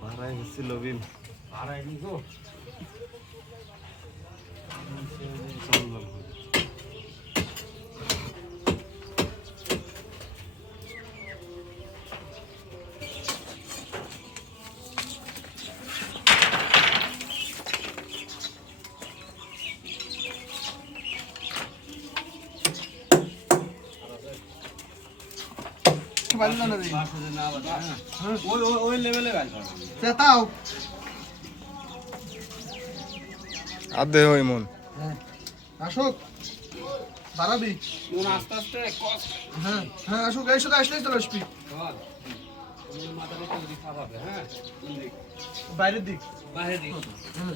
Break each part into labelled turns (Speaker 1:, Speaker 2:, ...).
Speaker 1: ভাড়ায় গেছিল বিম
Speaker 2: ভাড়ায়নি গো ওই ওই ওই লেভেলে গাছ
Speaker 3: চেতাও
Speaker 4: আদে হই মন।
Speaker 3: আসুক। দাঁড়াবি।
Speaker 2: মন আস্তে আস্তে
Speaker 3: হ্যাঁ হ্যাঁ আসুক। এই সাথে আসলেই চলে আসবি।
Speaker 2: হ্যাঁ?
Speaker 3: বাইরের দিক।
Speaker 2: বাইরে দিক।
Speaker 3: হ্যাঁ।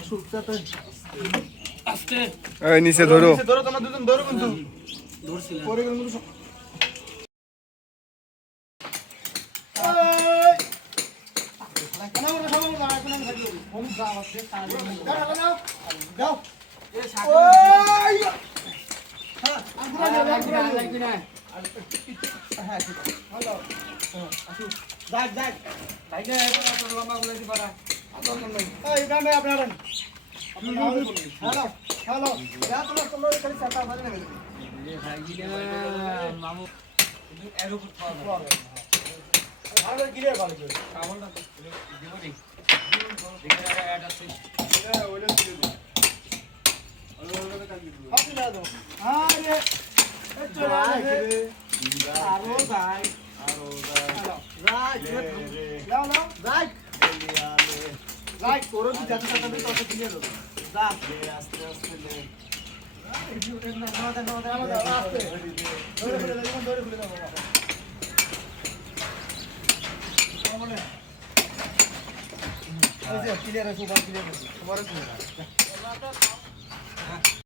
Speaker 3: আসুক চেতে
Speaker 2: আস্তে।
Speaker 4: এই নিচে ধরো।
Speaker 3: নিচে ধরো তোমরা দুজন ধরো কিন্তু।
Speaker 2: ধরছিলাম।
Speaker 3: পরে কিন্তু
Speaker 2: মামু এর উপর খাওয়া
Speaker 3: ভালো গিরে ভালো করে
Speaker 2: চাवलটা
Speaker 3: দাও আরে চলে আরে আরও যাই
Speaker 1: আরও
Speaker 3: রাইট লাও লাও রাইট রাইট করো কি যাতে যাতে তো তো দিয়ে দাও যা
Speaker 1: আস্তে আস্তে লে
Speaker 3: ক্লিয়ার আছে ক্লিয়ার আছে